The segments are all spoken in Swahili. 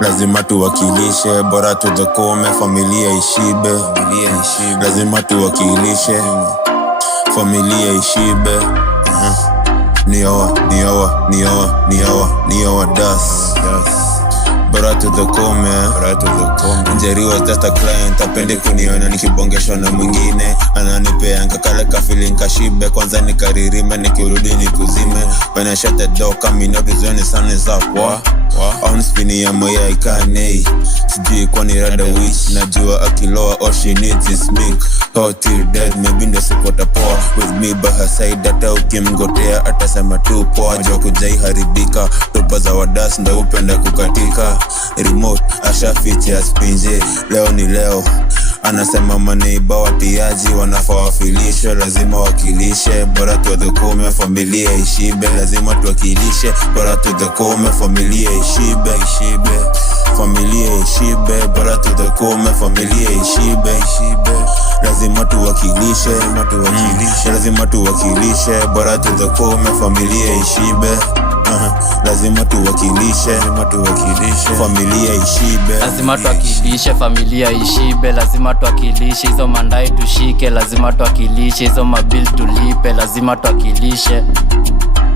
Lazima tuwakilishe, bora tudhokome, familia ishibe. Lazima tuwakilishe, familia ishibe. Niowa das. Bora tudhokome. Njeri was just a client, apende kuniona nikibongeshwa na mwingine. Ananipea nkakale kafili nkashibe, kwanza nikaririme, nikirudi nikuzime. When I shut the door, coming up is when the sun is up. On spinning ya moya ikanei, sijui kwa ni rada witch. Najua akiloa all she needs is milk. Hot till dead, maybe ndo sipota poa. With me by her side, hata ukimgotea atasema tu poa. Jua kujai haribika, topa za wadas ndo upenda kukatika. Remote, ashafiche aspinje, leo ni leo. Anasema maneiba watiaji wanafaa wafilishe. Lazima wakilishe, bora tudhokome, familia ishibe. Lazima tuwakilishe, bora tudhokome, familia ishibe. Familia ishibe, bora tudhokome, familia ishibe. Lazima tuwakilishe, lazima tuwakilishe, bora tudhokome, familia ishibe. Lazima tuwakilishe, familia ishibe. Lazima tuwakilishe, familia ishibe. Lazima tuwakilishe, hizo mandai tushike. Lazima tuwakilishe, hizo mabil tulipe. Lazima tuwakilishe.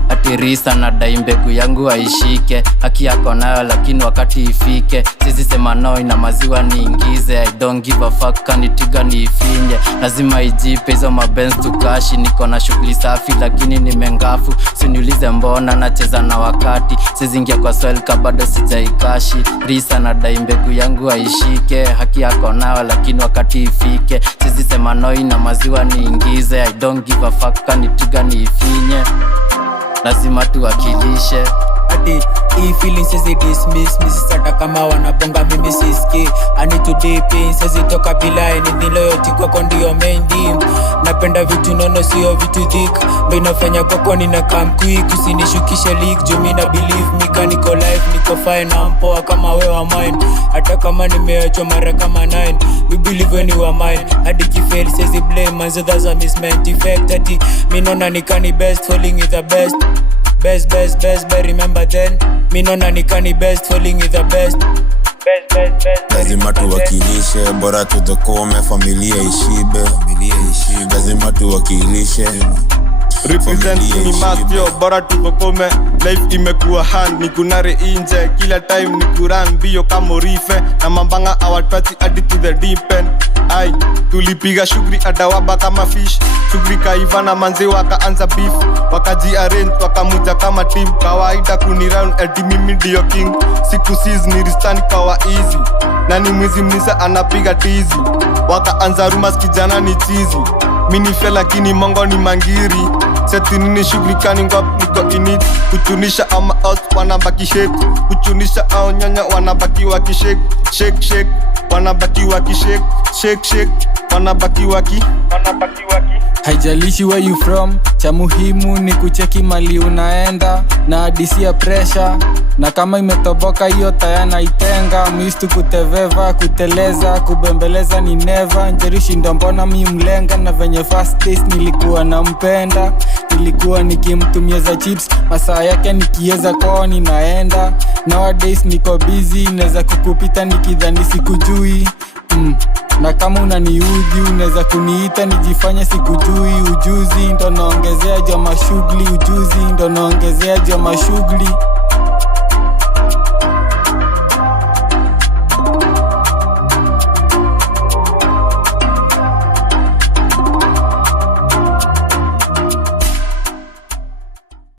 Atirisa na dai mbegu yangu haishike. Haki yako nayo lakini wakati ifike. Sisi sema no ina maziwa niingize. I don't give a fuck kanitiga niifinye. Lazima ijipe hizo mabenz tukashi. Niko na shughuli safi lakini nimengafu. Siniulize mbona nacheza na wakati. Sizingia kwa swell kabado sijaikashi. Risa na dai mbegu yangu haishike. Haki yako nayo lakini wakati ifike. Sisi sema no ina maziwa niingize. I don't give a fuck kanitiga niifinye. Lazima tuwakilishe. Ati hii feeling sizi dismiss. Misi sata kama wanabonga mimi siski. I need to deep in, sizi toka bila anything. Loyalty kwako ndio main theme. Napenda vitu nono sio vitu thick. Ndo inafanya kwako nina come quick. Usinishukishe league, juu mina believe mika niko live, niko fine na mpoa kama wewa mine. Hata kama nimeachwa mara kama 9, we believe when you are mine. Hadi kifail sizi blame, manzo that's a mismeant effect. Ati minona nikani best, falling is the best. Best, but remember then. Minona nikani best, falling is the best. Lazima tuwakilishe, bora tudhokome, familia ishibe. Lazima tuwakilishe, represent ni mastio, bora tudhokome. Life imekuwa hand, ni kunare inje. Kila time ni kuran bio kama rife. Na mambanga awatwachi adi to the deep end. Ai, tulipiga shughuli adawaba kama fish. Shughuli kaiva na manze wakaanza beef. Wakaji arrange, wakamuja kama team. Kawaida kuni round, edi mimi ndio king. Siku seas ni ristani kawa easy. Nani mwizi mnisa anapiga tizi. Wakaanza rumors kijana ni cheesy. Mini feel lakini mongo ni mangiri. Seti nini shughuli kani ngop niko init. Kuchunisha ama out wanabaki shake. Kuchunisha au nyanya wanabaki wakishake. Shake wanabaki wakishake. Shake wanabaki waki. Haijalishi where you from, cha muhimu ni kucheki mali unaenda. Na hadisi ya pressure, na kama imetoboka hiyo taya naitenga. Mistu kuteveva, kuteleza, kubembeleza ni never. Njerishi ndo mbona mi mlenga. Na venye first days nilikuwa nampenda. Nilikuwa nikimtumia za chips, masaa yake nikieza kwao ninaenda. Nowadays niko busy, neza kukupita nikidhani sikujui. Na kama unaniudhi unaweza kuniita nijifanye sikujui. Ujuzi ndo naongezea jama shughuli.